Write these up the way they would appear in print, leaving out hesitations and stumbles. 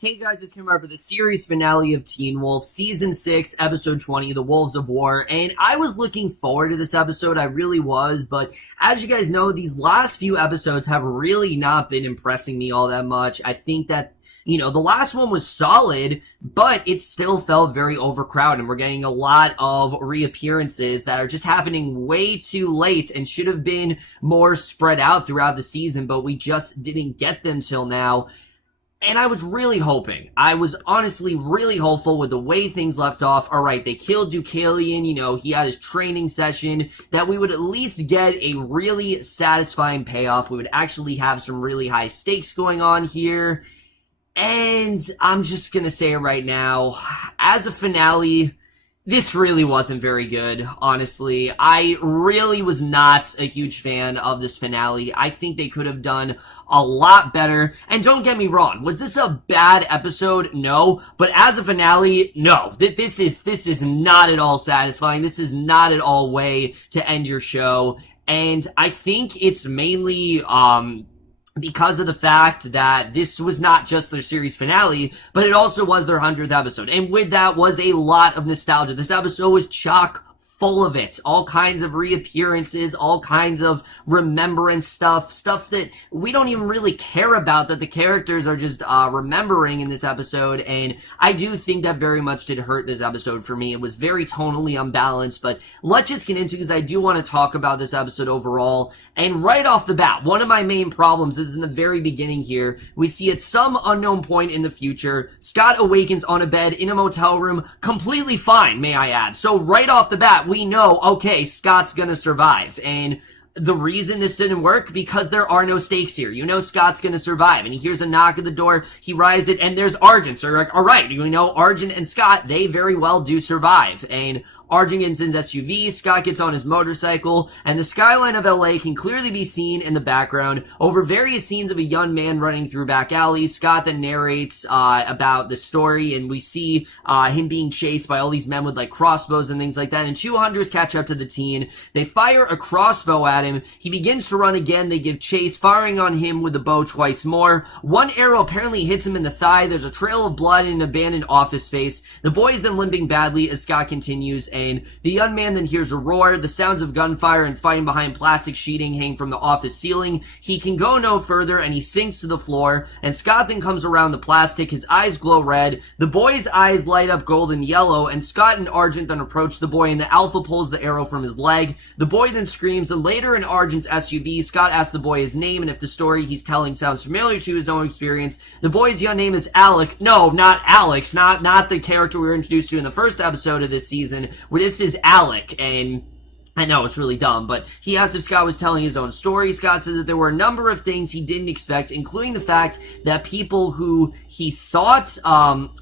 Hey guys, it's Gerard for the series finale of Teen Wolf, Season 6, Episode 20, The Wolves of War, and I was looking forward to this episode, I really was, but as you guys know, these last few episodes have really not been impressing me all that much. I think that, the last one was solid, but it still felt very overcrowded, and we're getting a lot of reappearances that are just happening way too late and should have been more spread out throughout the season, but we just didn't get them till now. And I was really hoping, I was honestly really hopeful with the way things left off. Alright, they killed Deucalion, he had his training session, that we would at least get a really satisfying payoff. We would actually have some really high stakes going on here. And I'm just gonna say it right now, as a finale, this really wasn't very good, honestly. I really was not a huge fan of this finale. I think they could have done a lot better. And don't get me wrong, was this a bad episode? No. But as a finale, no. This is not at all satisfying. This is not at all way to end your show. And I think it's mainly, because of the fact that this was not just their series finale, but it also was their 100th episode. And with that was a lot of nostalgia. This episode was chock full of it. All kinds of reappearances, all kinds of remembrance stuff that we don't even really care about, that the characters are just remembering in this episode. And I do think that very much did hurt this episode for me. It was very tonally unbalanced, but let's just get into it because I do want to talk about this episode overall. And right off the bat, one of my main problems is in the very beginning here. We see at some unknown point in the future, Scott awakens on a bed in a motel room, completely fine, may I add. So right off the bat, we know, okay, Scott's gonna survive. And the reason this didn't work, because there are no stakes here. Scott's gonna survive. And he hears a knock at the door, he rises it, and there's Argent. So you're like, alright, Argent and Scott, they very well do survive. And Argent gets in his SUV, Scott gets on his motorcycle, and the skyline of LA can clearly be seen in the background over various scenes of a young man running through back alleys. Scott then narrates about the story, and we see him being chased by all these men with like crossbows and things like that, and two hunters catch up to the teen. They fire a crossbow at him. He begins to run again. They give chase, firing on him with the bow twice more. One arrow apparently hits him in the thigh. There's a trail of blood in an abandoned office space. The boy is then limping badly as Scott continues, and the young man then hears a roar. The sounds of gunfire and fighting behind plastic sheeting hang from the office ceiling. He can go no further, and he sinks to the floor, and Scott then comes around the plastic. His eyes glow red. The boy's eyes light up golden yellow, and Scott and Argent then approach the boy, and the alpha pulls the arrow from his leg. The boy then screams, and later in Argent's SUV, Scott asks the boy his name, and if the story he's telling sounds familiar to his own experience. The boy's young name is Alec. No, not Alex. Not the character we were introduced to in the first episode of this season, where this is Alec, and I know, it's really dumb, but he asked if Scott was telling his own story. Scott said that there were a number of things he didn't expect, including the fact that people who he thought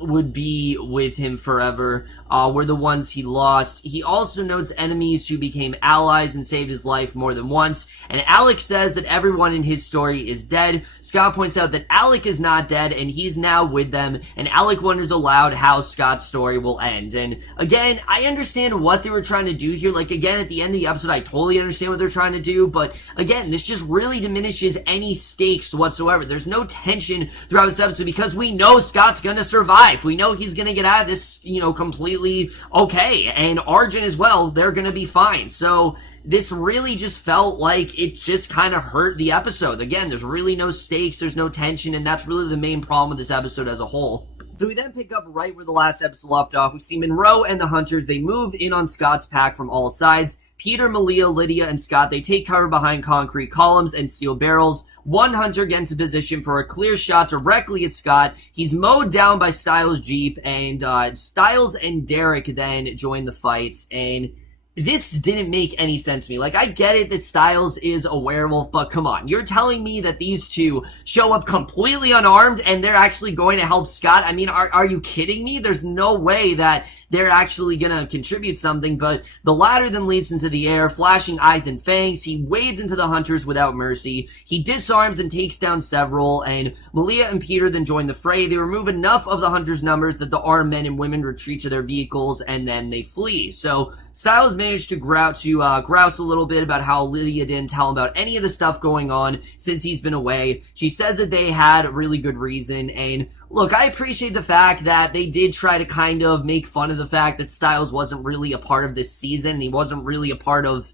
would be with him forever were the ones he lost. He also notes enemies who became allies and saved his life more than once. And Alec says that everyone in his story is dead. Scott points out that Alec is not dead, and he's now with them. And Alec wonders aloud how Scott's story will end. And again, I understand what they were trying to do here. Like, again, at the end of the episode, I totally understand what they're trying to do. But again, this just really diminishes any stakes whatsoever. There's no tension throughout this episode because we know Scott's gonna survive. We know he's gonna get out of this, completely okay, and Argent as well, they're gonna be fine. So this really just felt like it just kind of hurt the episode. Again, there's really no stakes, there's no tension, and that's really the main problem with this episode as a whole. So we then pick up right where the last episode left off. We see Monroe and the Hunters. They move in on Scott's pack from all sides. Peter, Malia, Lydia, and Scott, they take cover behind concrete columns and steel barrels. One hunter gets in position for a clear shot directly at Scott. He's mowed down by Stiles' Jeep, and Stiles and Derek then join the fights, and this didn't make any sense to me. Like, I get it that Stiles is a werewolf, but come on. You're telling me that these two show up completely unarmed and they're actually going to help Scott? I mean, are you kidding me? There's no way that they're actually gonna contribute something, but the latter then leaps into the air, flashing eyes and fangs. He wades into the hunters without mercy. He disarms and takes down several, and Malia and Peter then join the fray. They remove enough of the hunters' numbers that the armed men and women retreat to their vehicles, and then they flee. So Stiles managed to grouse a little bit about how Lydia didn't tell him about any of the stuff going on since he's been away. She says that they had a really good reason, and Look, I appreciate the fact that they did try to kind of make fun of the fact that Stiles wasn't really a part of this season. He wasn't really a part of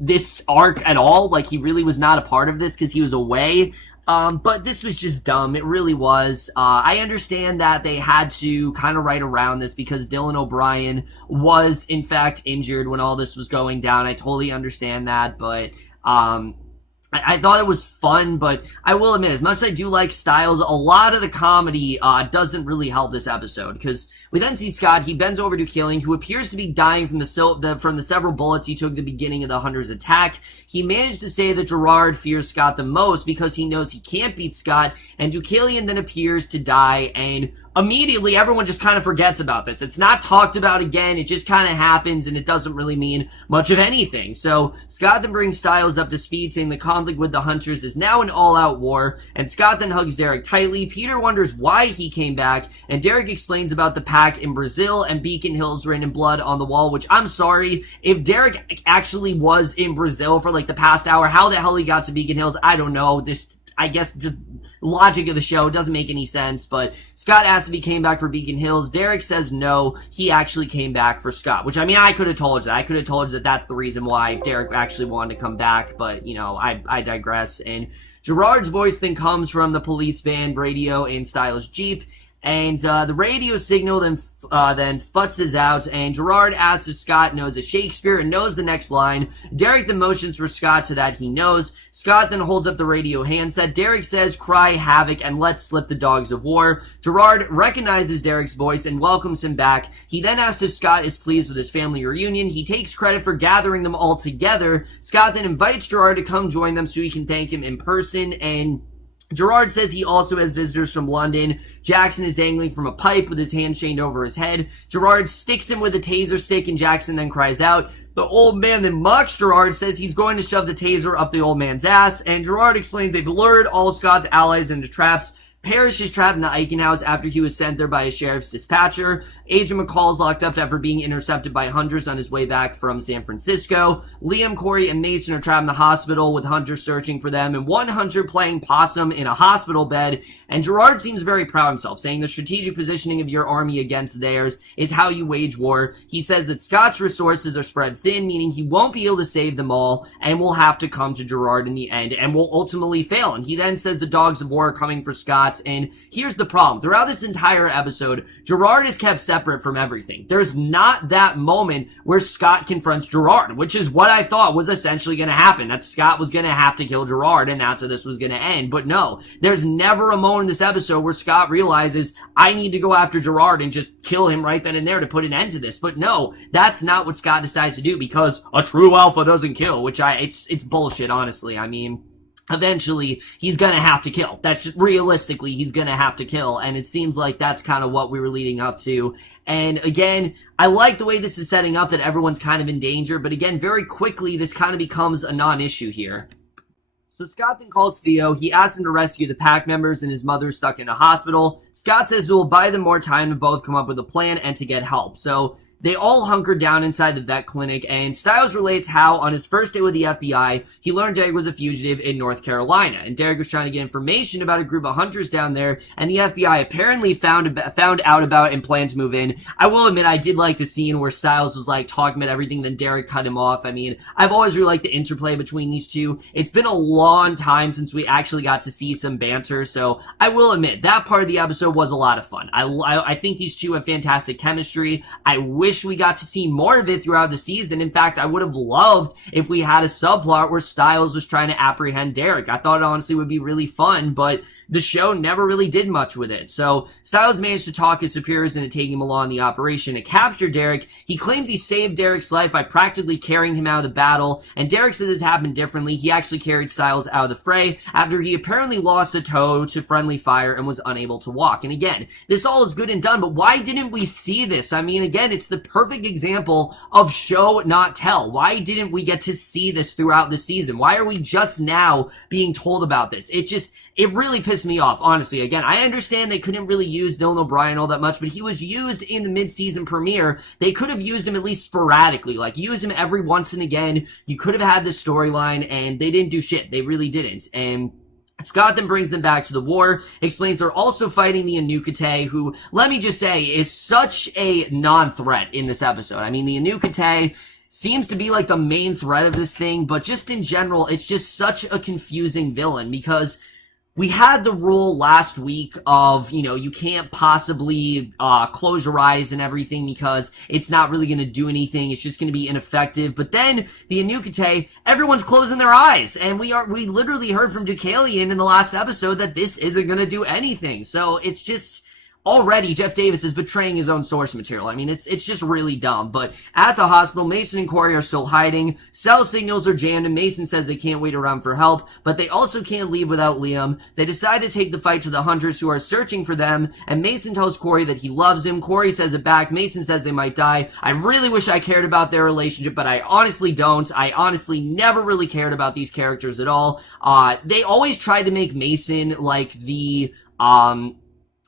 this arc at all. Like, he really was not a part of this because he was away. But this was just dumb. It really was. I understand that they had to kind of write around this because Dylan O'Brien was, in fact, injured when all this was going down. I totally understand that, but I thought it was fun, but I will admit, as much as I do like Stiles, a lot of the comedy doesn't really help this episode, because we then see Scott. He bends over to Killing, who appears to be dying from the several bullets he took at the beginning of the Hunter's attack. He managed to say that Gerard fears Scott the most because he knows he can't beat Scott, and Deucalion then appears to die, and immediately everyone just kind of forgets about this. It's not talked about again, it just kind of happens, and it doesn't really mean much of anything. So Scott then brings Stiles up to speed, saying the conflict with the Hunters is now an all-out war, and Scott then hugs Derek tightly. Peter wonders why he came back, and Derek explains about the pack in Brazil and Beacon Hills written in blood on the wall, which I'm sorry, if Derek actually was in Brazil for like the past hour, how the hell he got to Beacon Hills, I don't know. This, I guess, the logic of the show doesn't make any sense, but Scott asks if he came back for Beacon Hills. Derek says no, he actually came back for Scott, which, I mean, I could have told you that. I could have told you that that's the reason why Derek actually wanted to come back, but, you know, I digress. And Gerard's voice then comes from the police van radio in Stiles' Jeep, and the radio signal then futzes out, and Gerard asks if Scott knows a Shakespeare and knows the next line. Derek then motions for Scott so that he knows. Scott then holds up the radio handset. Derek says, "Cry havoc and let slip the dogs of war." Gerard recognizes Derek's voice and welcomes him back. He then asks if Scott is pleased with his family reunion. He takes credit for gathering them all together. Scott then invites Gerard to come join them so he can thank him in person, and Gerard says he also has visitors from London. Jackson is dangling from a pipe with his hand chained over his head. Gerard sticks him with a taser stick, and Jackson then cries out. The old man then mocks Gerard, says he's going to shove the taser up the old man's ass, and Gerard explains they've lured all Scott's allies into traps. Parrish is trapped in the Aiken house after he was sent there by a sheriff's dispatcher. Agent McCall is locked up after being intercepted by hunters on his way back from San Francisco. Liam, Corey, and Mason are trapped in the hospital with hunters searching for them, and one hunter playing possum in a hospital bed. And Gerard seems very proud of himself, saying the strategic positioning of your army against theirs is how you wage war. He says that Scott's resources are spread thin, meaning he won't be able to save them all, and will have to come to Gerard in the end, and will ultimately fail. And he then says the dogs of war are coming for Scott. And here's the problem. Throughout this entire episode, Gerard is kept separate from everything. There's not that moment where Scott confronts Gerard, which is what I thought was essentially going to happen, that Scott was going to have to kill Gerard, and that's how this was going to end. But no, there's never a moment in this episode where Scott realizes, I need to go after Gerard and just kill him right then and there to put an end to this. But no, that's not what Scott decides to do, because a true alpha doesn't kill, which it's bullshit, honestly. I mean, eventually, he's gonna have to kill. That's just, realistically, he's gonna have to kill, and it seems like that's kind of what we were leading up to. And again, I like the way this is setting up, that everyone's kind of in danger, but again, very quickly, this kind of becomes a non-issue here. So Scott then calls Theo. He asks him to rescue the pack members, and his mother's stuck in a hospital. Scott says it will buy them more time to both come up with a plan and to get help. So they all hunker down inside the vet clinic, and Stiles relates how, on his first day with the FBI, he learned Derek was a fugitive in North Carolina, and Derek was trying to get information about a group of hunters down there, and the FBI apparently found out about and planned to move in. I will admit, I did like the scene where Stiles was, like, talking about everything, then Derek cut him off. I mean, I've always really liked the interplay between these two. It's been a long time since we actually got to see some banter, so I will admit, that part of the episode was a lot of fun. I think these two have fantastic chemistry. I wish we got to see more of it throughout the season. In fact, I would have loved if we had a subplot where Stiles was trying to apprehend Derek. I thought it honestly would be really fun, but the show never really did much with it. So Stiles managed to talk his superiors into taking him along in the operation to capture Derek. He claims he saved Derek's life by practically carrying him out of the battle, and Derek says it's happened differently. He actually carried Stiles out of the fray after he apparently lost a toe to friendly fire and was unable to walk. And again, this all is good and done, but why didn't we see this? I mean, again, it's the perfect example of show, not tell. Why didn't we get to see this throughout the season? Why are we just now being told about this? It really pissed me off, honestly. Again, I understand they couldn't really use Dylan O'Brien all that much, but he was used in the mid-season premiere. They could have used him at least sporadically, like use him every once and again. You could have had this storyline, and they didn't do shit. They really didn't. And Scott then brings them back to the war, explains they're also fighting the Anuk-Ite, who, let me just say, is such a non-threat in this episode. I mean, the Anuk-Ite seems to be like the main threat of this thing, but just in general, it's just such a confusing villain, because we had the rule last week of, you can't possibly close your eyes and everything because it's not really going to do anything. It's just going to be ineffective. But then the Anuk-Ite, everyone's closing their eyes. And we literally heard from Deucalion in the last episode that this isn't going to do anything. So it's just... already, Jeff Davis is betraying his own source material. I mean, it's just really dumb. But at the hospital, Mason and Corey are still hiding. Cell signals are jammed, and Mason says they can't wait around for help, but they also can't leave without Liam. They decide to take the fight to the hunters who are searching for them, and Mason tells Corey that he loves him. Corey says it back. Mason says they might die. I really wish I cared about their relationship, but I honestly don't. I honestly never really cared about these characters at all. They always tried to make Mason like the,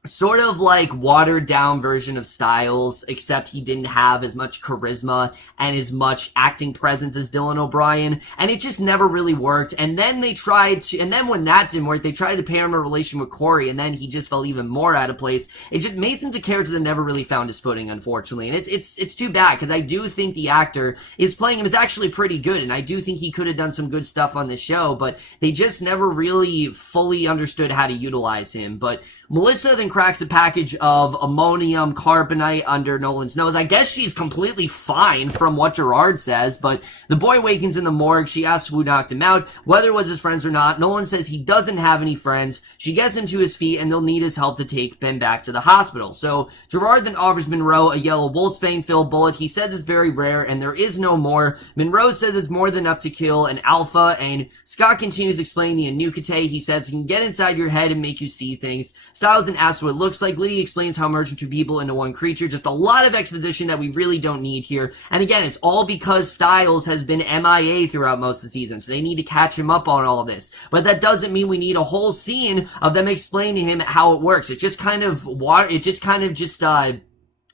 sort of like watered down version of Stiles, except he didn't have as much charisma and as much acting presence as Dylan O'Brien, and it just never really worked. And then when that didn't work, they tried to pair him a relation with Corey, and then he just felt even more out of place. Mason's a character that never really found his footing, unfortunately, and it's too bad, because I do think the actor is playing him is actually pretty good, and I do think he could have done some good stuff on this show, but they just never really fully understood how to utilize him. But Melissa then cracks a package of ammonium carbonate under Nolan's nose. I guess she's completely fine from what Gerard says, but the boy wakens in the morgue. She asks who knocked him out, whether it was his friends or not. Nolan says he doesn't have any friends. She gets him to his feet, and they'll need his help to take Ben back to the hospital. So Gerard then offers Monroe a yellow wolfsbane-filled bullet. He says it's very rare, and there is no more. Monroe says it's more than enough to kill an alpha, and Scott continues explaining the Anuk-Ite. He says he can get inside your head and make you see things. Stiles then asks what it looks like. Lydia explains how merging two people into one creature. Just a lot of exposition that we really don't need here. And again, it's all because Stiles has been MIA throughout most of the season, so they need to catch him up on all of this. But that doesn't mean we need a whole scene of them explaining to him how it works. It just kind of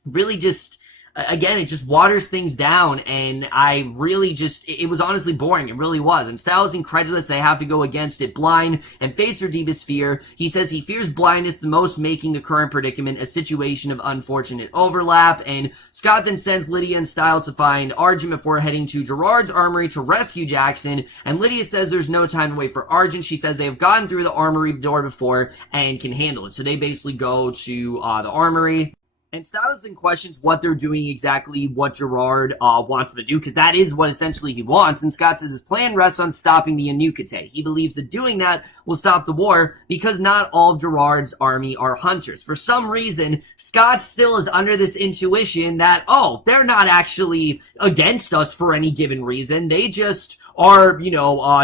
really just... Again, it just waters things down, and I really just, it was honestly boring. It really was. And Stiles incredulous they have to go against it blind and face their deepest fear. He says he fears blindness the most, making the current predicament a situation of unfortunate overlap. And Scott then sends Lydia and Stiles to find Argent before heading to Gerard's armory to rescue Jackson. And Lydia says there's no time to wait for Argent. She says they have gotten through the armory door before and can handle it. So they basically go to the armory. And Stiles then questions what they're doing exactly, what Gerard wants them to do, because that is what essentially he wants. And Scott says his plan rests on stopping the Anuk-Ite. He believes that doing that will stop the war, because not all of Gerard's army are hunters. For some reason, Scott still is under this intuition that, oh, they're not actually against us for any given reason. They just are,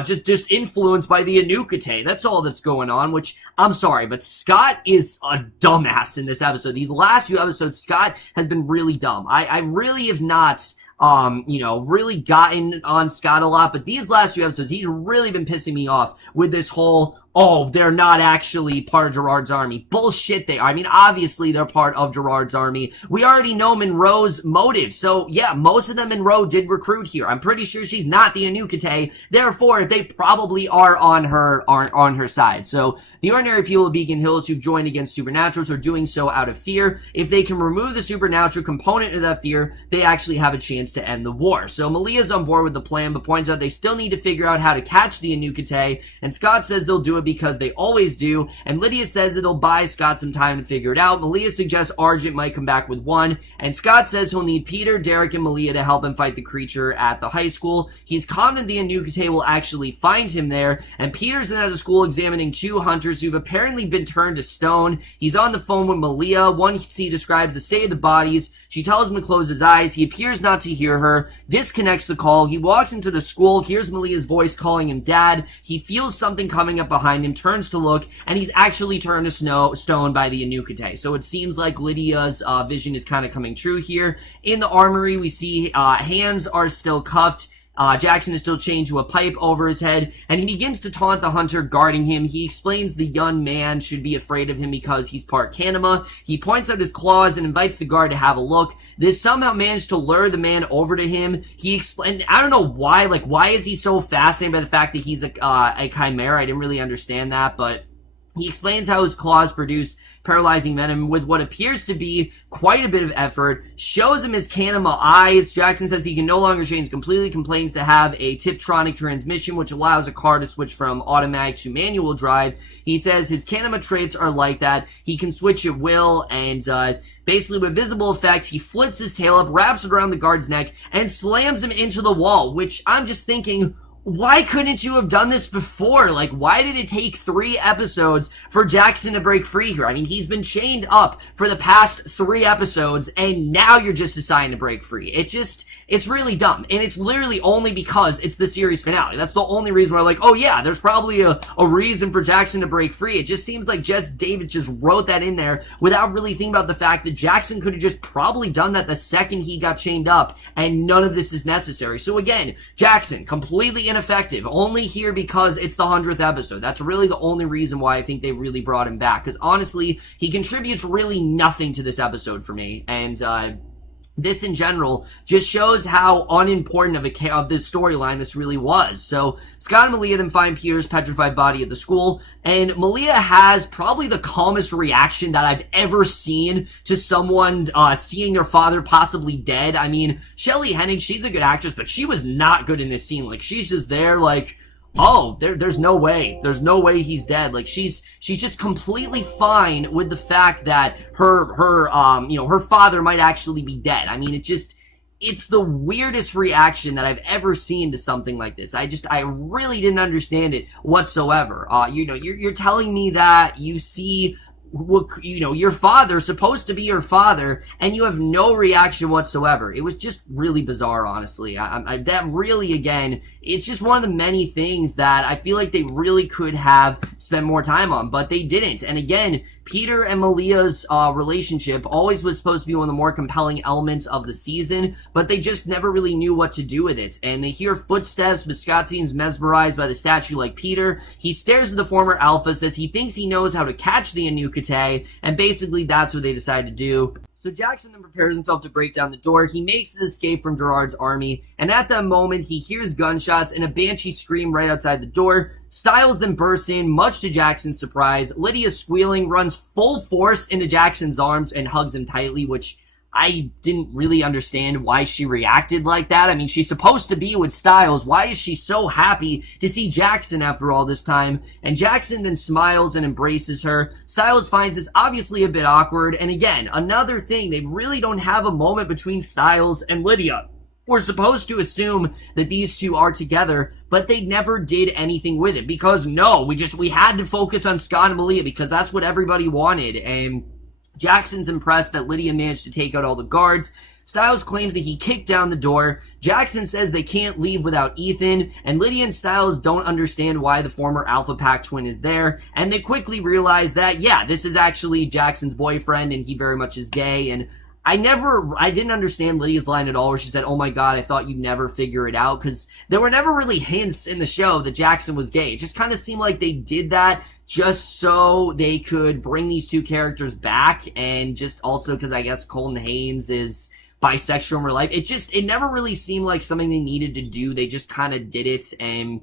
just influenced by the Anuk-Ite. That's all that's going on, which, I'm sorry, but Scott is a dumbass in this episode. These last few episodes, Scott has been really dumb. I really have not... really gotten on Scott a lot, but these last few episodes, he's really been pissing me off with this whole, oh, they're not actually part of Gerard's army. Bullshit they are. I mean, obviously they're part of Gerard's army. We already know Monroe's motive, so yeah, most of them Monroe did recruit here. I'm pretty sure she's not the Anuk-Ite, therefore they probably are on her side. So the ordinary people of Beacon Hills who've joined against supernaturals are doing so out of fear. If they can remove the supernatural component of that fear, they actually have a chance to end the war. So Malia's on board with the plan, but points out they still need to figure out how to catch the Anuk-Ite, and Scott says they'll do it because they always do, and Lydia says it'll buy Scott some time to figure it out. Malia suggests Argent might come back with one, and Scott says he'll need Peter, Derek, and Malia to help him fight the creature at the high school. He's confident the Anuk-Ite will actually find him there, and Peter's then at the school examining two hunters who've apparently been turned to stone. He's on the phone with Malia. Once he describes the state of the bodies, she tells him to close his eyes. He appears not to hear her, disconnects the call. He walks into the school, hears Malia's voice calling him Dad. He feels something coming up behind him, turns to look, and he's actually turned to stone by the Anuk-Ite. So it seems like Lydia's vision is kind of coming true here. In the armory, we see hands are still cuffed. Jackson is still chained to a pipe over his head, and he begins to taunt the hunter guarding him. He explains the young man should be afraid of him because he's part Kanema. He points out his claws and invites the guard to have a look. This somehow managed to lure the man over to him. He explained, I don't know why, like, why is he so fascinated by the fact that he's a chimera? I didn't really understand that, but he explains how his claws produce paralyzing venom with what appears to be quite a bit of effort, shows him his Kanema eyes. Jackson says he can no longer change completely, complains to have a Tiptronic transmission, which allows a car to switch from automatic to manual drive. He says his Kanema traits are like that. He can switch at will, and basically with visible effects, he flips his tail up, wraps it around the guard's neck, and slams him into the wall, which I'm just thinking, why couldn't you have done this before? Like, why did it take 3 episodes for Jackson to break free here? I mean, he's been chained up for the past 3 episodes, and now you're just deciding to break free. It's really dumb. And it's literally only because it's the series finale. That's the only reason we're like, oh yeah, there's probably a reason for Jackson to break free. It just seems like David just wrote that in there without really thinking about the fact that Jackson could have just probably done that the second he got chained up, and none of this is necessary. So again, Jackson, completely ineffective, only here because it's the 100th episode. That's really the only reason why I think they really brought him back, because honestly, he contributes really nothing to this episode for me, and this in general just shows how unimportant of this storyline this really was. So Scott and Malia then find Peter's petrified body at the school, and Malia has probably the calmest reaction that I've ever seen to someone seeing their father possibly dead. I mean, Shelly Hennig, she's a good actress, but she was not good in this scene. Like, she's just there like, oh, there's no way. There's no way he's dead. Like, she's just completely fine with the fact that her father might actually be dead. I mean, it's the weirdest reaction that I've ever seen to something like this. I really didn't understand it whatsoever. You're telling me that you see, your father, supposed to be your father, and you have no reaction whatsoever. It was just really bizarre, honestly. That really, again, it's just one of the many things that I feel like they really could have spent more time on, but they didn't. And again, Peter and Malia's relationship always was supposed to be one of the more compelling elements of the season, but they just never really knew what to do with it. And they hear footsteps, but Scott seems mesmerized by the statue like Peter. He stares at the former Alpha, says he thinks he knows how to catch the Anuk-Ite, and basically that's what they decide to do. So Jackson then prepares himself to break down the door. He makes his escape from Gerard's army, and at that moment, he hears gunshots and a banshee scream right outside the door. Stiles then bursts in, much to Jackson's surprise. Lydia, squealing, runs full force into Jackson's arms and hugs him tightly, which I didn't really understand why she reacted like that. I mean, she's supposed to be with Stiles. Why is she so happy to see Jackson after all this time? And Jackson then smiles and embraces her. Stiles finds this obviously a bit awkward. And again, another thing, they really don't have a moment between Stiles and Lydia. We're supposed to assume that these two are together, but they never did anything with it. Because no, we had to focus on Scott and Malia because that's what everybody wanted. And Jackson's impressed that Lydia managed to take out all the guards. Stiles claims that he kicked down the door. Jackson says they can't leave without Ethan, and Lydia and Stiles don't understand why the former Alpha Pack twin is there, and they quickly realize that, yeah, this is actually Jackson's boyfriend, and he very much is gay, and I didn't understand Lydia's line at all where she said, oh my god, I thought you'd never figure it out, because there were never really hints in the show that Jackson was gay. It just kind of seemed like they did that just so they could bring these two characters back, and just also because I guess Colton Haynes is bisexual in real life. It never really seemed like something they needed to do. They just kind of did it, and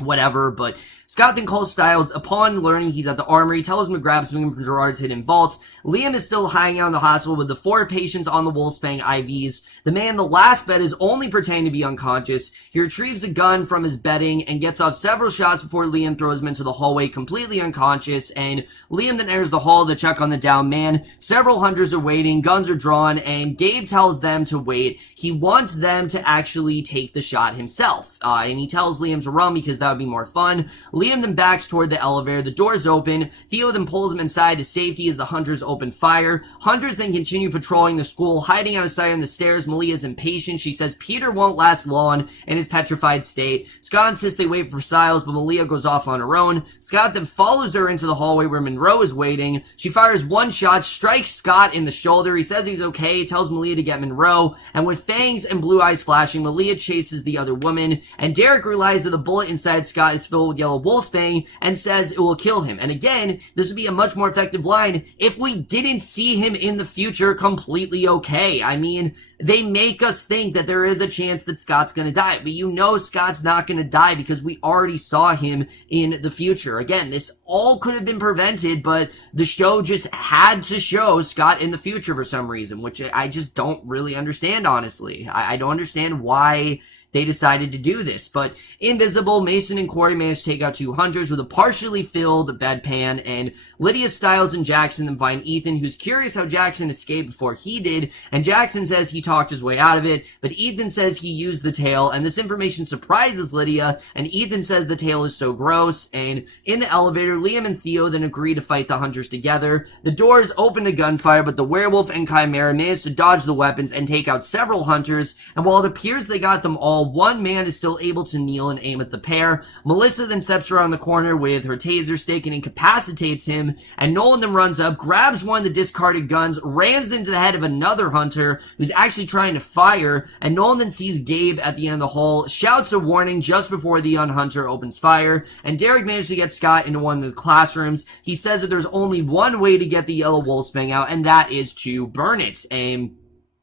whatever. But Scott then calls Stiles. Upon learning he's at the armory, tells him to grab something from Gerard's hidden vault. Liam is still hanging out in the hospital with the 4 patients on the Wolfsbane IVs. The man in the last bed is only pretending to be unconscious. He retrieves a gun from his bedding and gets off several shots before Liam throws him into the hallway completely unconscious, and Liam then enters the hall to check on the downed man. Several hunters are waiting, guns are drawn, and Gabe tells them to wait. He wants them to actually take the shot himself, and he tells Liam to run because because that would be more fun. Liam then backs toward the elevator. The doors open. Theo then pulls him inside to safety as the hunters open fire. Hunters then continue patrolling the school, hiding out of sight on the stairs. Malia's impatient. She says Peter won't last long in his petrified state. Scott insists they wait for Stiles, but Malia goes off on her own. Scott then follows her into the hallway where Monroe is waiting. She fires one shot, strikes Scott in the shoulder. He says he's okay, tells Malia to get Monroe, and with fangs and blue eyes flashing, Malia chases the other woman, and Derek realizes that the bullet inside Scott is filled with yellow wolfsbane and says it will kill him. And again, this would be a much more effective line if we didn't see him in the future completely okay. I mean, they make us think that there is a chance that Scott's gonna die, but you know Scott's not gonna die because we already saw him in the future. Again, this all could have been prevented, but the show just had to show Scott in the future for some reason, which I just don't really understand, honestly. I don't understand why they decided to do this. But invisible, Mason and Corey managed to take out two hunters with a partially filled bedpan, and Lydia, Stiles, and Jackson then find Ethan, who's curious how Jackson escaped before he did, and Jackson says he talked his way out of it, but Ethan says he used the tail, and this information surprises Lydia, and Ethan says the tail is so gross. And in the elevator, Liam and Theo then agree to fight the hunters together. The doors open to gunfire, but the werewolf and Chimera manage to dodge the weapons and take out several hunters, and while it appears they got them all, one man is still able to kneel and aim at the pair. Melissa then steps around the corner with her taser stick and incapacitates him, and Nolan then runs up, grabs one of the discarded guns, rams into the head of another hunter who's actually trying to fire, and Nolan then sees Gabe at the end of the hall, shouts a warning just before the young hunter opens fire, and Derek managed to get Scott into one of the classrooms. He says that there's only one way to get the yellow wolfsbane out, and that is to burn it. And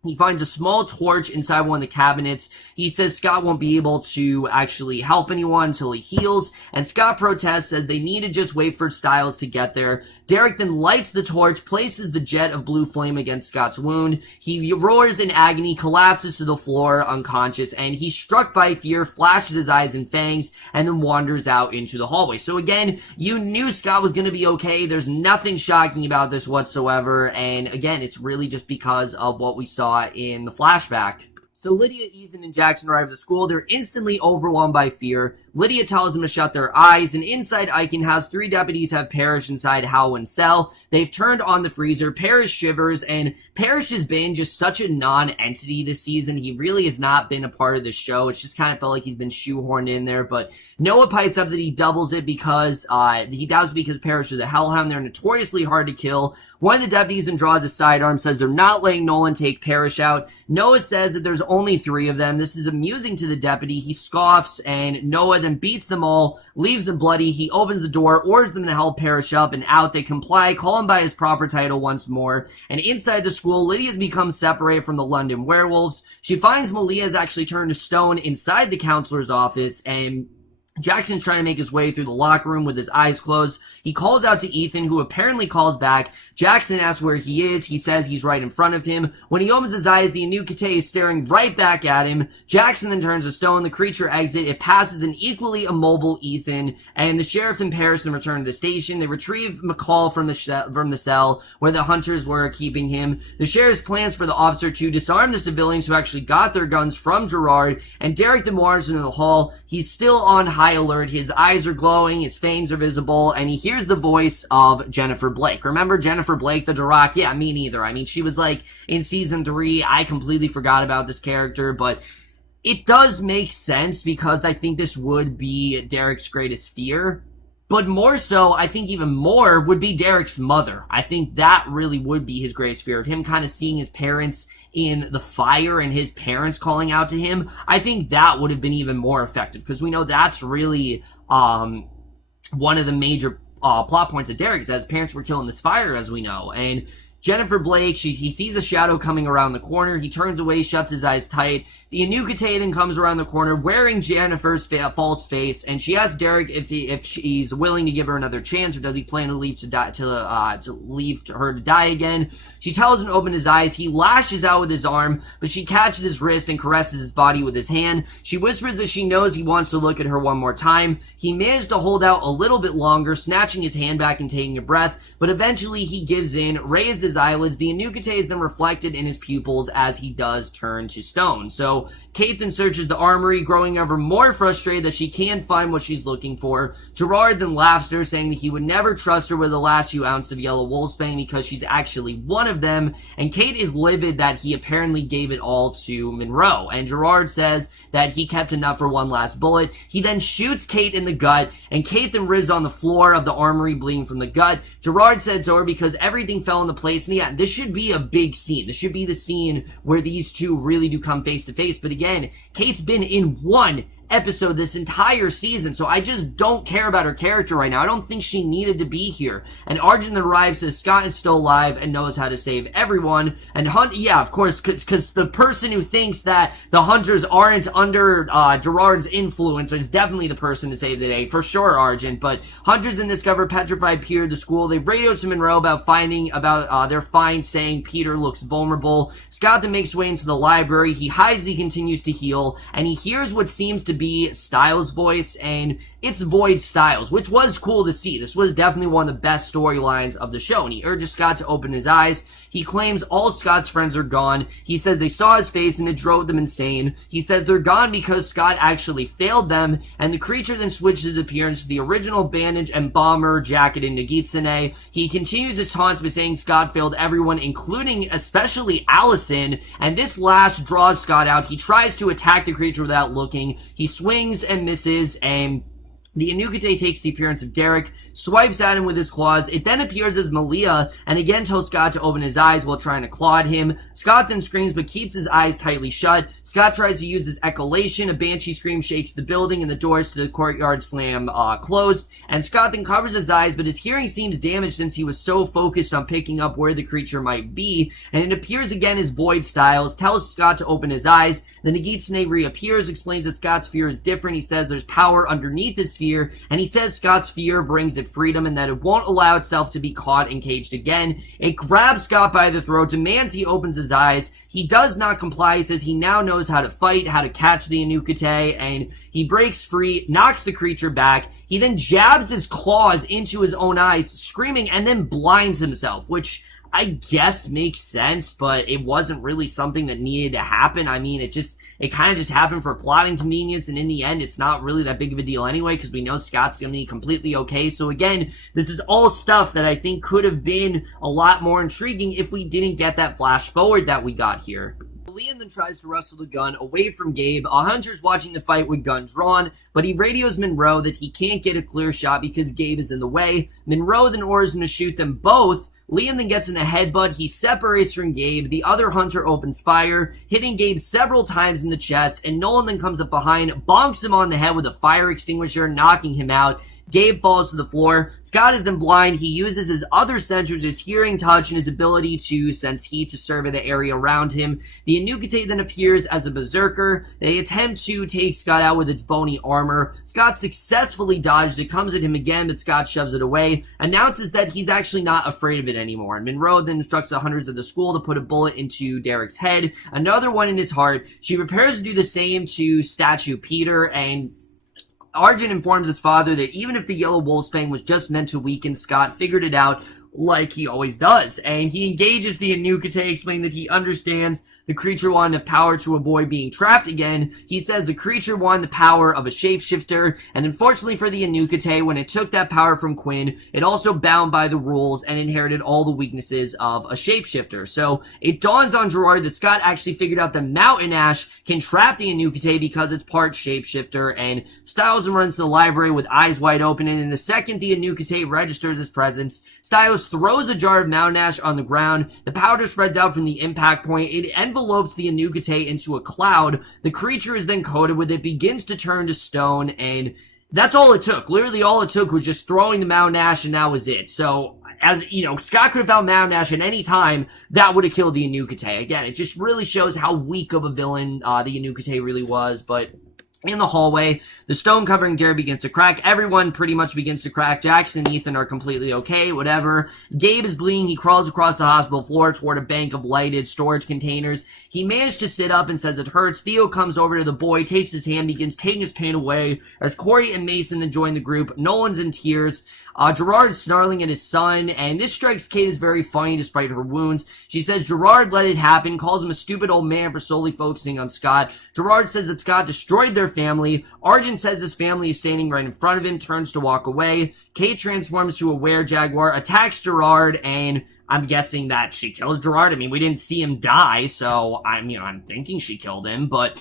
he finds a small torch inside one of the cabinets. He says Scott won't be able to actually help anyone until he heals, and Scott protests, says they need to just wait for Stiles to get there. Derek then lights the torch, places the jet of blue flame against Scott's wound. He roars in agony, collapses to the floor unconscious, and he's struck by fear, flashes his eyes and fangs, and then wanders out into the hallway. So again, you knew Scott was going to be okay. There's nothing shocking about this whatsoever, and again, it's really just because of what we saw in the flashback. So Lydia, Ethan, and Jackson arrive at the school. They're instantly overwhelmed by fear. Lydia tells them to shut their eyes, and inside Eichen House, 3 deputies have Parrish inside Howland's cell. They've turned on the freezer. Parrish shivers, and Parrish has been just such a non-entity this season. He really has not been a part of the show. It's just kind of felt like he's been shoehorned in there, but Noah pipes up that he doubles it because Parrish is a hellhound. They're notoriously hard to kill. One of the deputies then draws a sidearm, says they're not letting Nolan take Parrish out. Noah says that there's only 3 of them. This is amusing to the deputy. He scoffs, and Noah then beats them all, leaves them bloody. He opens the door, orders them to help Parrish up, and out they comply, call him by his proper title once more. And inside the school, Lydia's become separated from the London werewolves. She finds Malia's actually turned to stone inside the counselor's office, and Jackson's trying to make his way through the locker room with his eyes closed. He calls out to Ethan, who apparently calls back. Jackson asks where he is. He says he's right in front of him. When he opens his eyes, the Anuk-Ite is staring right back at him. Jackson then turns to stone. The creature exits. It passes an equally immobile Ethan, and the sheriff and Parrish then return to the station. They retrieve McCall from the cell where the hunters were keeping him. The sheriff's plans for the officer to disarm the civilians who actually got their guns from Gerard, and Derek then wanders into the hall. He's still on high alert. His eyes are glowing, his fangs are visible, and he hears the voice of Jennifer Blake. Remember Jennifer Blake, the Duroc? Yeah, me neither. I mean, she was like in season 3. I completely forgot about this character, but it does make sense because I think this would be Derek's greatest fear. But more so, I think even more, would be Derek's mother. I think that really would be his greatest fear, of him kind of seeing his parents in the fire and his parents calling out to him. I think that would have been even more effective, because we know that's really one of the major plot points of Derek, is that his parents were killed in this fire, as we know. And Jennifer Blake, he sees a shadow coming around the corner. He turns away, shuts his eyes tight. The Anuk-Ite then comes around the corner wearing Jennifer's false face, and she asks Derek if she's willing to give her another chance, or does he plan to leave her to die again. She tells him to open his eyes. He lashes out with his arm, but she catches his wrist and caresses his body with his hand. She whispers that she knows he wants to look at her one more time. He managed to hold out a little bit longer, snatching his hand back and taking a breath, but eventually he gives in, raises his his eyelids, the Anuk-Ite is then reflected in his pupils as he does turn to stone. So Kate then searches the armory, growing ever more frustrated that she can't find what she's looking for. Gerard then laughs at her, saying that he would never trust her with the last few ounces of yellow wolfsbane because she's actually one of them, and Kate is livid that he apparently gave it all to Monroe, and Gerard says that he kept enough for one last bullet. He then shoots Kate in the gut, and Kate then writhes on the floor of the armory, bleeding from the gut. Gerard said to her because everything fell into place, and yeah, this should be a big scene. This should be the scene where these two really do come face to face, but again, Kate's been in one episode this entire season, so I just don't care about her character right now. I don't think she needed to be here. And Arjun arrives, says Scott is still alive and knows how to save everyone. And Hunt, yeah, of course, because the person who thinks that the hunters aren't under Gerard's influence is definitely the person to save the day, for sure, Arjun. But hunters then discover petrified Peter at the school. They radio to Monroe about their find, saying Peter looks vulnerable. Scott then makes his way into the library. He hides, he continues to heal, and he hears what seems to be Stiles' voice, and it's Void Stiles, which was cool to see. This was definitely one of the best storylines of the show, and he urges Scott to open his eyes. He claims all Scott's friends are gone. He says they saw his face and it drove them insane. He says they're gone because Scott actually failed them, and the creature then switches his appearance to the original bandage and bomber jacket in Anuk-Ite. He continues his taunts by saying Scott failed everyone, including especially Allison, and this last draws Scott out. He tries to attack the creature without looking. He swings and misses, and the Anuk-Ite takes the appearance of Derek, swipes at him with his claws. It then appears as Malia, and again tells Scott to open his eyes while trying to claw at him. Scott then screams, but keeps his eyes tightly shut. Scott tries to use his echolation. A banshee scream shakes the building, and the doors to the courtyard slam closed. And Scott then covers his eyes, but his hearing seems damaged since he was so focused on picking up where the creature might be. And it appears again as Void Stiles, tells Scott to open his eyes. Then Anuk-Ite reappears, explains that Scott's fear is different. He says there's power underneath his fear, and he says Scott's fear brings it freedom and that it won't allow itself to be caught and caged again. It grabs Scott by the throat, demands he opens his eyes. He does not comply. He says he now knows how to fight, how to catch the Anuk-Ite, and he breaks free, knocks the creature back. He then jabs his claws into his own eyes, screaming, and then blinds himself, which I guess makes sense, but it wasn't really something that needed to happen. I mean, it kind of just happened for plotting convenience, and in the end, it's not really that big of a deal anyway, because we know Scott's gonna be completely okay. So again, this is all stuff that I think could have been a lot more intriguing if we didn't get that flash forward that we got here. Linden then tries to wrestle the gun away from Gabe. A hunter's watching the fight with gun drawn, but he radios Monroe that he can't get a clear shot because Gabe is in the way. Monroe then orders him to shoot them both. Liam then gets in a headbutt. He separates from Gabe. The other hunter opens fire, hitting Gabe several times in the chest, and Nolan then comes up behind, bonks him on the head with a fire extinguisher, knocking him out. Gabe falls to the floor. Scott is then blind. He uses his other sensors, his hearing, touch, and his ability to sense heat to survey the area around him. The Anuk-Ite then appears as a berserker. They attempt to take Scott out with its bony armor. Scott successfully dodged it, comes at him again, but Scott shoves it away, announces that he's actually not afraid of it anymore. And Monroe then instructs the hunters of the school to put a bullet into Derek's head, another one in his heart. She prepares to do the same to Statue Peter, and Arjun informs his father that even if the yellow wolfsbane was just meant to weaken, Scott figured it out like he always does. And he engages the Anuk-Ite, explaining that he understands the creature wanted enough power to avoid being trapped again. He says the creature wanted the power of a shapeshifter, and unfortunately for the Anuk-Ite, when it took that power from Quinn, it also bound by the rules and inherited all the weaknesses of a shapeshifter. So it dawns on Gerard that Scott actually figured out that Mountain Ash can trap the Anuk-Ite because it's part shapeshifter, and Stiles runs to the library with eyes wide open, and in the second the Anuk-Ite registers his presence, Stiles throws a jar of Mountain Ash on the ground. The powder spreads out from the impact point. It envelopes the Anuk-Ite into a cloud. The creature is then coated with it, begins to turn to stone, and that's all it took. Literally all it took was just throwing the Mountain Ash, and that was it. So, as you know, Scott could have found Mountain Ash at any time. That would have killed the Anuk-Ite. Again, it just really shows how weak of a villain the Anuk-Ite really was, but In the hallway, the stone covering Derek begins to crack. Everyone pretty much begins to crack. Jackson and Ethan are completely okay, whatever. Gabe is bleeding. He crawls across the hospital floor toward a bank of lighted storage containers. He managed to sit up and says it hurts. Theo comes over to the boy, takes his hand, begins taking his pain away. As Corey and Mason then join the group, Nolan's in tears. Gerard is snarling at his son, and this strikes Kate as very funny despite her wounds. She says Gerard let it happen, calls him a stupid old man for solely focusing on Scott. Gerard says that Scott destroyed their family. Arjun says his family is standing right in front of him, turns to walk away. Kate transforms to a were-jaguar, attacks Gerard, and I'm guessing that she kills Gerard. I mean, we didn't see him die, so I'm thinking she killed him, but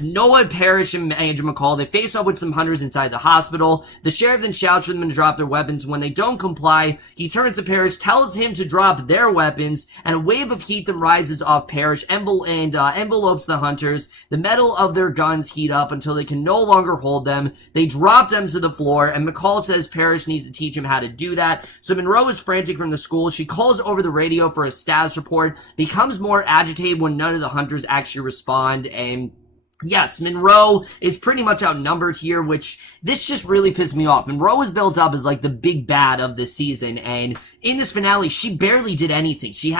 Noah, Parrish, and Andrew McCall, they face up with some hunters inside the hospital. The sheriff then shouts for them to drop their weapons. When they don't comply, he turns to Parrish, tells him to drop their weapons, and a wave of heat then rises off Parrish and envelopes the hunters. The metal of their guns heat up until they can no longer hold them. They drop them to the floor, and McCall says Parrish needs to teach him how to do that. So Monroe is frantic from the school. She calls over the radio for a status report, becomes more agitated when none of the hunters actually respond, and yes, Monroe is pretty much outnumbered here, which this just really pissed me off. Monroe was built up as like the big bad of this season, and in this finale, she barely did anything. She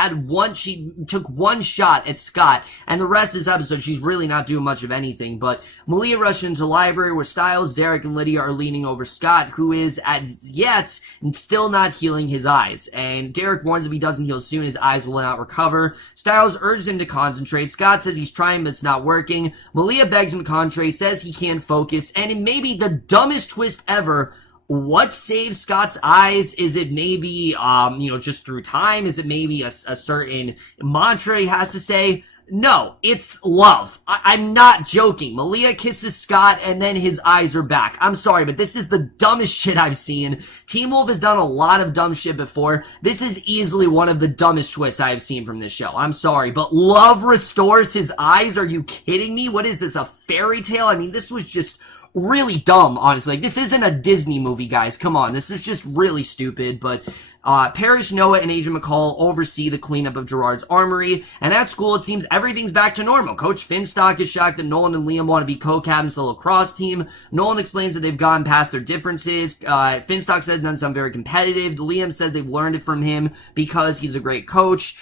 took one shot at Scott, and the rest of this episode, she's really not doing much of anything. But Malia rushed into the library where Stiles, Derek, and Lydia are leaning over Scott, who is as yet still not healing his eyes. And Derek warns if he doesn't heal soon, his eyes will not recover. Stiles urges him to concentrate. Scott says he's trying, but it's not working. Malia begs him to concentrate, says he can't focus, and it may be the dumbest twist ever. What saves Scott's eyes? Is it maybe, just through time? Is it maybe a certain mantra he has to say? No, it's love. I'm not joking. Malia kisses Scott, and then his eyes are back. I'm sorry, but this is the dumbest shit I've seen. Teen Wolf has done a lot of dumb shit before. This is easily one of the dumbest twists I've seen from this show. I'm sorry, but love restores his eyes? Are you kidding me? What is this, a fairy tale? I mean, this was just really dumb, honestly. Like, this isn't a Disney movie, guys. Come on. This is just really stupid, but Parrish, Noah, and Agent McCall oversee the cleanup of Gerard's armory, and at school it seems everything's back to normal. Coach Finstock is shocked that Nolan and Liam want to be co-captains of the lacrosse team. Nolan explains that they've gone past their differences. Finstock says it doesn't sound very competitive. Liam says they've learned it from him because he's a great coach.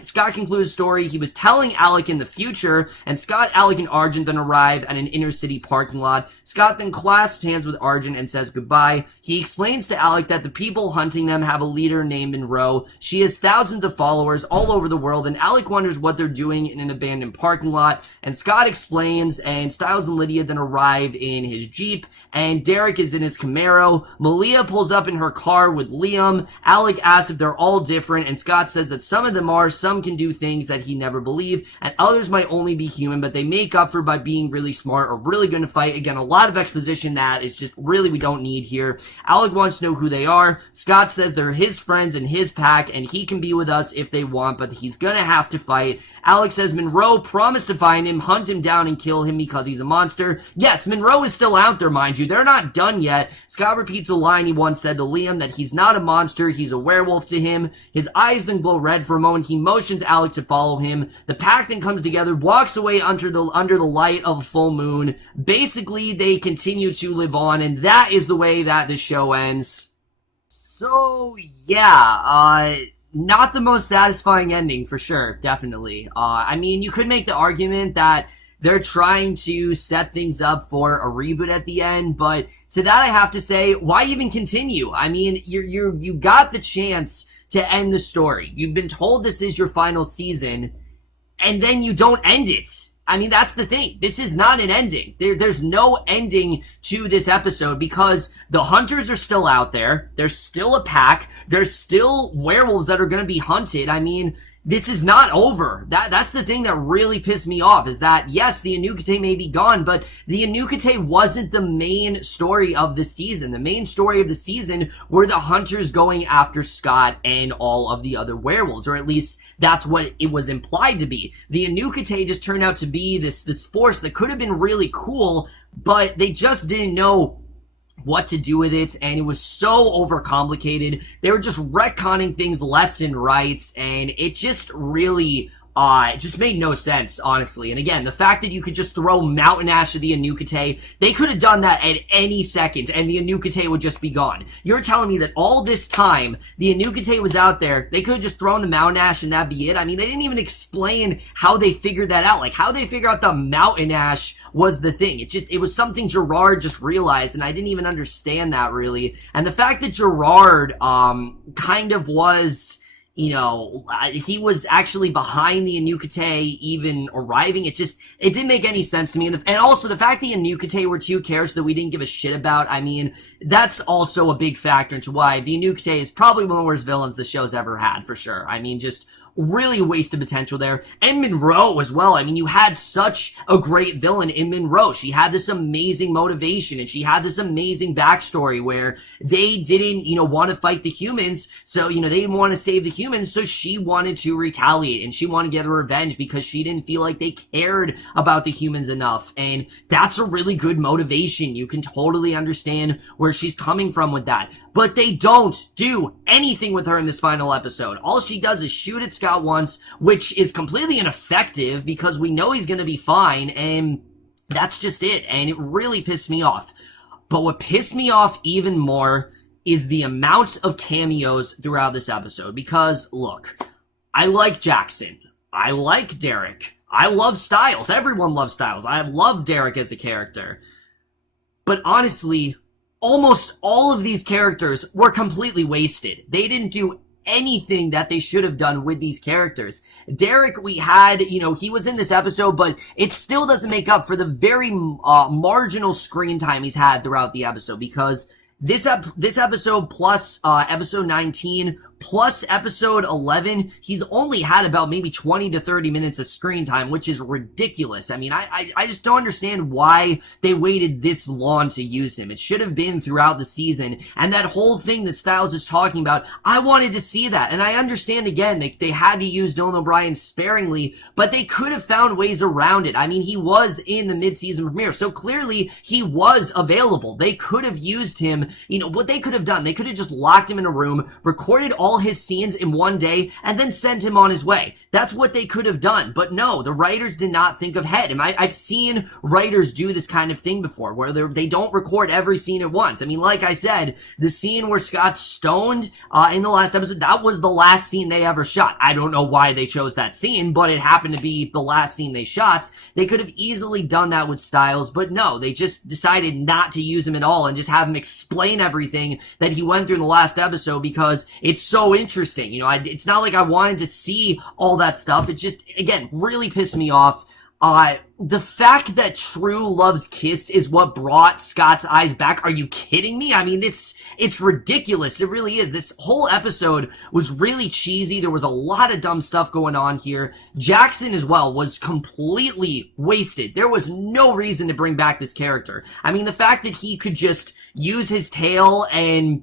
Scott concludes the story. He was telling Alec in the future, and Scott, Alec, and Arjun then arrive at an inner city parking lot. Scott then clasps hands with Arjun and says goodbye. He explains to Alec that the people hunting them have a leader named Monroe. She has thousands of followers all over the world, and Alec wonders what they're doing in an abandoned parking lot. And Scott explains, and Stiles and Lydia then arrive in his Jeep, and Derek is in his Camaro. Malia pulls up in her car with Liam. Alec asks if they're all different, and Scott says that some of them are, some can do things that he never believed, and others might only be human, but they make up for by being really smart or really going to fight. Again, a lot of exposition that is just really we don't need here. Alec wants to know who they are. Scott says they're his friends and his pack, and he can be with us if they want, but he's gonna have to fight. Alex says Monroe promised to find him, hunt him down, and kill him because he's a monster. Yes, Monroe is still out there, mind you. They're not done yet. Scott repeats a line he once said to Liam, that he's not a monster, he's a werewolf to him. His eyes then glow red for a moment. He motions Alex to follow him. The pack then comes together, walks away under the light of a full moon. Basically, they continue to live on, and that is the way that the show ends. So, yeah, not the most satisfying ending, for sure, definitely. I mean, you could make the argument that they're trying to set things up for a reboot at the end, but to that I have to say, why even continue? I mean, you got the chance to end the story. You've been told this is your final season, and then you don't end it. I mean, that's the thing. This is not an ending. There's no ending to this episode because the hunters are still out there. There's still a pack. There's still werewolves that are going to be hunted. I mean, this is not over. That's the thing that really pissed me off is that, yes, the Anuk-Ite may be gone, but the Anuk-Ite wasn't the main story of the season. The main story of the season were the hunters going after Scott and all of the other werewolves, or at least that's what it was implied to be. The Anuk-Ite just turned out to be this force that could have been really cool, but they just didn't know what to do with it, and it was so overcomplicated. They were just retconning things left and right, and it just really It just made no sense, honestly. And again, the fact that you could just throw Mountain Ash to the Anuk-Ite, they could have done that at any second, and the Anuk-Ite would just be gone. You're telling me that all this time, the Anuk-Ite was out there, they could have just thrown the Mountain Ash and that'd be it? I mean, they didn't even explain how they figured that out. Like, how they figure out the Mountain Ash was the thing. It was something Gerard just realized, and I didn't even understand that, really. And the fact that Gerard, kind of was... he was actually behind the Anuk-Ite even arriving. It didn't make any sense to me. And also the fact the Anuk-Ite were 2 characters that we didn't give a shit about, I mean, that's also a big factor into why the Anuk-Ite is probably one of the worst villains the show's ever had, for sure. I mean, just really wasted potential there. And Monroe as well. I mean, you had such a great villain in Monroe. She had this amazing motivation, and she had this amazing backstory where they didn't, want to fight the humans. So, they didn't want to save the humans. So she wanted to retaliate, and she wanted to get revenge because she didn't feel like they cared about the humans enough. And that's a really good motivation. You can totally understand where she's coming from with that. But they don't do anything with her in this final episode. All she does is shoot at Scott once, which is completely ineffective because we know he's going to be fine, and that's just it. And it really pissed me off. But what pissed me off even more is the amount of cameos throughout this episode. Because, look, I like Jackson. I like Derek. I love Stiles. Everyone loves Stiles. I love Derek as a character. But honestly, almost all of these characters were completely wasted. They didn't do anything that they should have done with these characters. Derek, we had, he was in this episode, but it still doesn't make up for the very marginal screen time he's had throughout the episode, because this episode plus episode 19 plus episode 11, he's only had about maybe 20 to 30 minutes of screen time, which is ridiculous. I mean, I just don't understand why they waited this long to use him. It should have been throughout the season. And that whole thing that Stiles is talking about, I wanted to see that. And I understand, again, they had to use Dylan O'Brien sparingly, but they could have found ways around it. I mean, he was in the mid-season premiere, so clearly he was available. They could have used him. What they could have done, they could have just locked him in a room, recorded all his scenes in one day, and then sent him on his way. That's what they could have done. But no, the writers did not think ahead. And I've seen writers do this kind of thing before, where they don't record every scene at once. I mean, like I said, the scene where Scott's stoned in the last episode, that was the last scene they ever shot. I don't know why they chose that scene, but it happened to be the last scene they shot. They could have easily done that with Stiles, but no, they just decided not to use him at all and just have him explain everything that he went through in the last episode because it's so interesting. It's not like I wanted to see all that stuff. It just, again, really pissed me off. The fact that True Love's kiss is what brought Scott's eyes back. Are you kidding me? I mean, it's ridiculous. It really is. This whole episode was really cheesy. There was a lot of dumb stuff going on here. Jackson as well was completely wasted. There was no reason to bring back this character. I mean, the fact that he could just use his tail and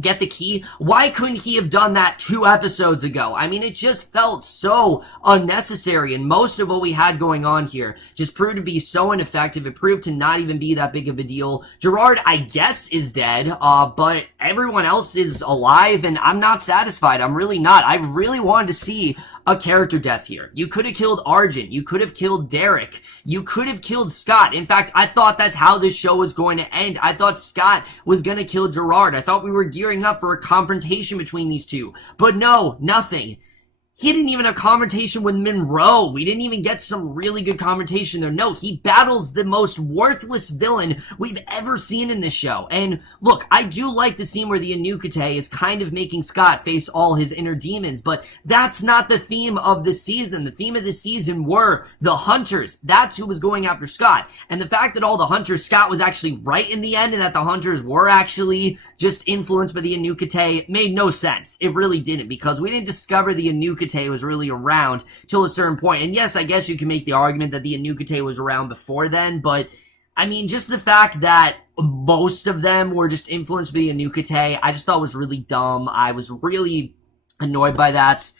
get the key, why couldn't he have done that 2 episodes ago? I mean, it just felt so unnecessary, and most of what we had going on here just proved to be so ineffective. It proved to not even be that big of a deal. Gerard, I guess, is dead, but everyone else is alive, and I'm not satisfied. I'm really not. I really wanted to see a character death here. You could have killed Argent. You could have killed Derek. You could have killed Scott. In fact, I thought that's how this show was going to end. I thought Scott was going to kill Gerard. I thought we were gearing up for a confrontation between these two. But no, nothing. He didn't even have a confrontation with Monroe. We didn't even get some really good confrontation there. No, he battles the most worthless villain we've ever seen in this show. And look, I do like the scene where the Anuk-Ite is kind of making Scott face all his inner demons, but that's not the theme of the season. The theme of the season were the hunters. That's who was going after Scott. And the fact that all the hunters, Scott was actually right in the end and that the hunters were actually just influenced by the Anuk-Ite made no sense. It really didn't, because we didn't discover the Anuk-Ite was really around till a certain point. And yes, I guess you can make the argument that the Anuk-Ite was around before then, but I mean, just the fact that most of them were just influenced by the Anuk-Ite, I just thought was really dumb. I was really annoyed by that.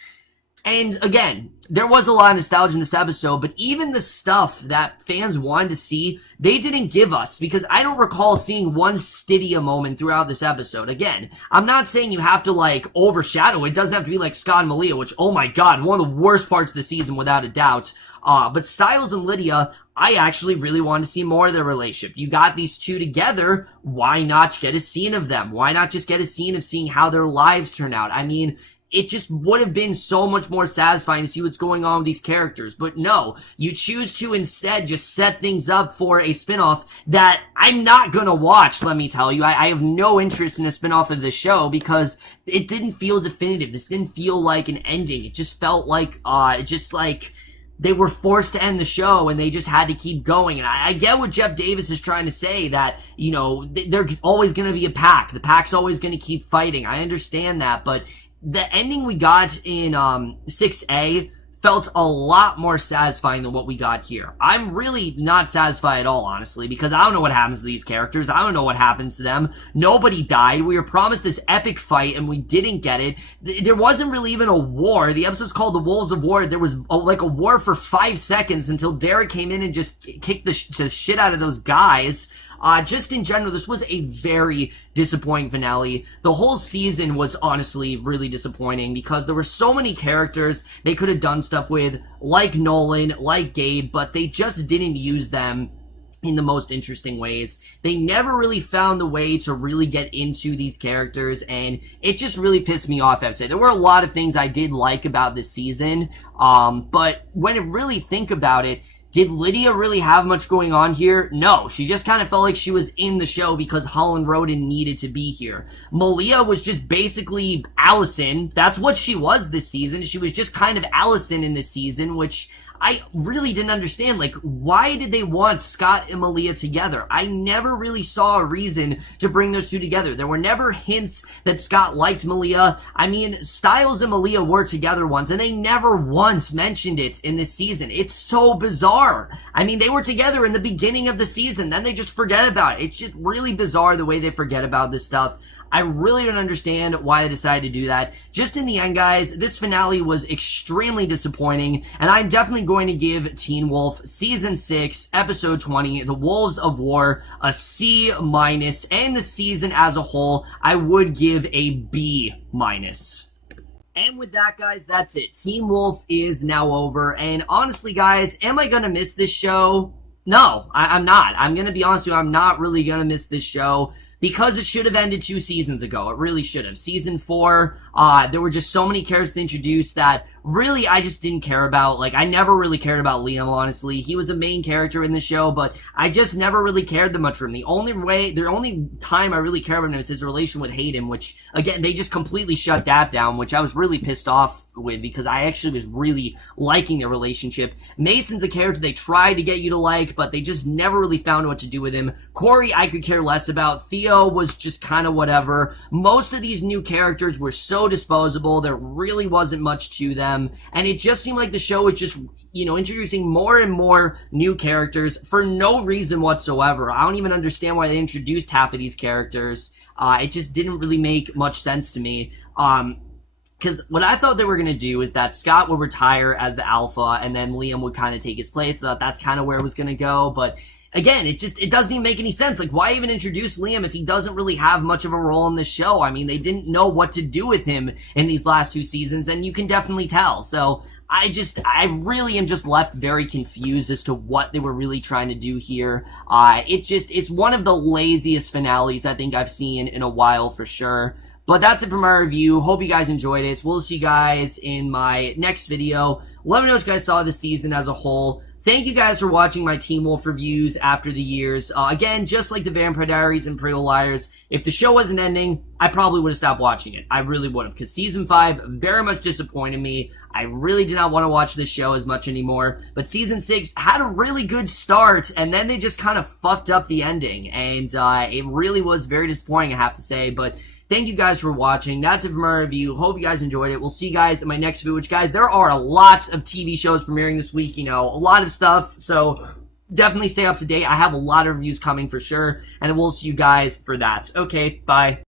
And again, there was a lot of nostalgia in this episode, but even the stuff that fans wanted to see, they didn't give us, because I don't recall seeing one Stydia moment throughout this episode. Again, I'm not saying you have to, like, overshadow it. It doesn't have to be like Scott and Malia, which, oh my god, one of the worst parts of the season without a doubt. But Stiles and Lydia, I actually really wanted to see more of their relationship. You got these two together, why not get a scene of them? Why not just get a scene of seeing how their lives turn out? I mean, it just would have been so much more satisfying to see what's going on with these characters. But no, you choose to instead just set things up for a spinoff that I'm not gonna watch, let me tell you. I have no interest in a spinoff of this show because it didn't feel definitive. This didn't feel like an ending. It just felt like, they were forced to end the show and they just had to keep going. And I get what Jeff Davis is trying to say, that, you know, they're always going to be a pack. The pack's always going to keep fighting. I understand that, but the ending we got in 6A felt a lot more satisfying than what we got here. I'm really not satisfied at all, honestly, because I don't know what happens to these characters. I don't know what happens to them. Nobody died. We were promised this epic fight, and we didn't get it. There wasn't really even a war. The episode's called The Wolves of War. There was like a war for 5 seconds until Derek came in and just kicked the shit out of those guys. Just in general, this was a very disappointing finale. The whole season was honestly really disappointing because there were so many characters they could have done stuff with, like Nolan, like Gabe, but they just didn't use them in the most interesting ways. They never really found the way to really get into these characters, and it just really pissed me off, I would say. There were a lot of things I did like about this season, but when I really think about it, did Lydia really have much going on here? No, she just kind of felt like she was in the show because Holland Roden needed to be here. Malia was just basically Allison. That's what she was this season. She was just kind of Allison in this season, which I really didn't understand. Like, why did they want Scott and Malia together? I never really saw a reason to bring those two together. There were never hints that Scott liked Malia. I mean, Stiles and Malia were together once, and they never once mentioned it in this season. It's so bizarre. I mean, they were together in the beginning of the season, then they just forget about it. It's just really bizarre the way they forget about this stuff. I really don't understand why they decided to do that. Just in the end, guys, this finale was extremely disappointing, and I'm definitely going to give Teen Wolf Season 6, Episode 20, The Wolves of War, a C-, and the season as a whole, I would give a B-. And with that, guys, that's it. Teen Wolf is now over, and honestly, guys, am I gonna miss this show? No, I'm not. I'm gonna be honest with you, I'm not really gonna miss this show, because it should have ended 2 seasons ago. It really should have. Season 4, there were just so many characters to introduce that really I just didn't care about. Like, I never really cared about Liam, honestly. He was a main character in the show, but I just never really cared that much for him. The only time I really cared about him is his relation with Hayden, which, again, they just completely shut that down, which I was really pissed off with because I actually was really liking their relationship. Mason's a character they tried to get you to like, but they just never really found what to do with him. Corey, I could care less about. Theo was just kind of whatever. Most of these new characters were so disposable. There really wasn't much to them. And it just seemed like the show was just, you know, introducing more and more new characters for no reason whatsoever. I don't even understand why they introduced half of these characters. It just didn't really make much sense to me. Because what I thought they were going to do is that Scott would retire as the alpha, and then Liam would kind of take his place. I thought that's kind of where it was going to go, but again, it doesn't even make any sense. Like, why even introduce Liam if he doesn't really have much of a role in the show? I mean, they didn't know what to do with him in these last 2 seasons, and you can definitely tell. So, I really am just left very confused as to what they were really trying to do here. It's one of the laziest finales I think I've seen in a while for sure. But that's it for my review. Hope you guys enjoyed it. We'll see you guys in my next video. Let me know what you guys thought of the season as a whole. Thank you guys for watching my Teen Wolf reviews after the years. Again, just like the Vampire Diaries and Pretty Little Liars, if the show wasn't ending, I probably would have stopped watching it. I really would have, because Season 5 very much disappointed me. I really did not want to watch this show as much anymore. But Season 6 had a really good start, and then they just kind of fucked up the ending. And it really was very disappointing, I have to say. But thank you guys for watching. That's it for my review. Hope you guys enjoyed it. We'll see you guys in my next video, which, guys, there are lots of TV shows premiering this week, you know, a lot of stuff, so definitely stay up to date. I have a lot of reviews coming for sure, and we'll see you guys for that. Okay, bye.